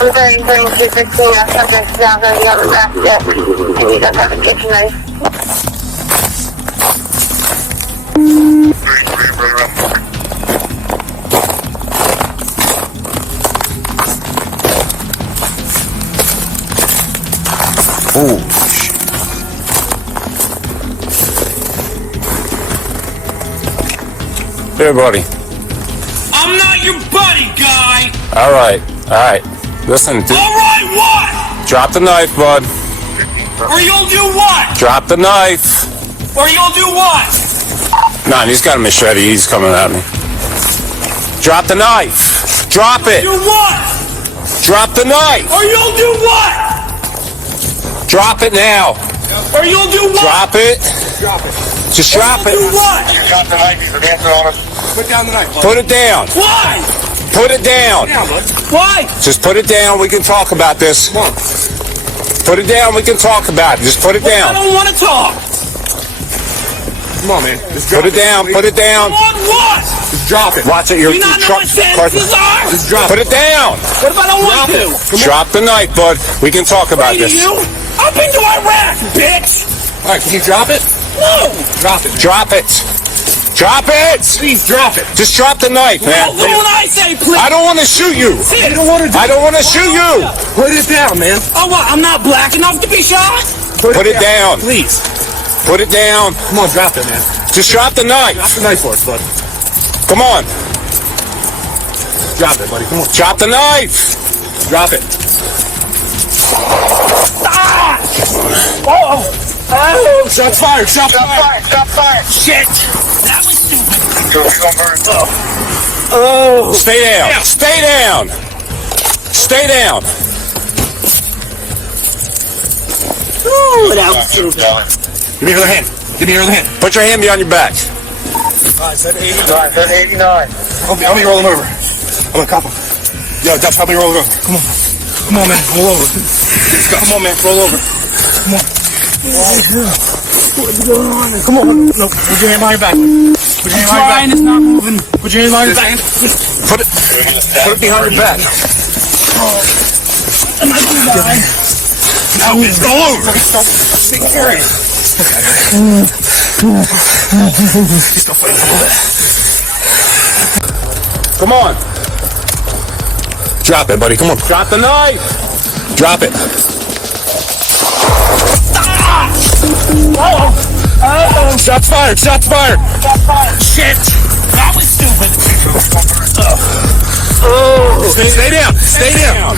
I'm very, very super clean. Our subject's now going to be on the map yet. And you don't have to get tonight. Oh, here, buddy. I'm not your buddy, guy! Alright. Listen, Alright, what? drop the knife, bud. Or you'll do what? Drop the knife. Or you'll do what? Nah, he's got a machete. He's coming at me. Drop the knife. Drop it. Do what? Drop the knife. Or you'll do what? Drop it now. Or you'll do what? Drop it. Just drop Do it. what? You drop the knife, he's advancing on us. Put down the knife. Put it down. Why? Put it down. Why? Just put it down. We can talk about this. Put it down. We can talk about it. Just put it I down. don't want to talk. Come on, man. Just Put it down. Put it down. On what? Just drop it. Watch it. Do you not know what sentences are? Just drop Put it down. What if I don't want to? Drop the knife, bud. We can talk about Hey, this. you? I've been to Iraq, bitch! All right, can you drop it? No! Drop it. Drop it. Drop it. Please drop it. Just drop the knife, man. No, when I say please. I don't want to shoot you. Sit. I don't want to shoot you. Put it down, man. Oh, what? I'm not black enough to be shot? Put it down. Please. Put it down. Come on, drop it, man. Just drop the Drop knife. the knife for us, bud. Come on. Drop it, buddy. Come on. Drop the knife. Drop it. Ah! Oh! Oh! Shots fired. Shots fired. Stop fire. Shit! That was stupid. Oh. Stay down. Stay down. Stay down. Ooh, that was stupid. Give me your other hand. Give me your other hand. Put your hand behind your back. 789. Help me roll him over. I'm gonna cop him. Yo, Dutch, help me roll him over. Come on. Come on, man. Roll over. Come on, man. Roll over. Come on. What's going on? Come on. No, put your hand behind your back. Put your hand behind your back. It's not moving. Put your hand behind your back. Put it behind your back. Am I gonna die? Now, roll over. Stay carrying. Come on. Drop it, buddy. Come on. Drop the knife. Drop it. Oh! Shots fired. Shots fired. Shit! That was stupid. Stay down. Stay down.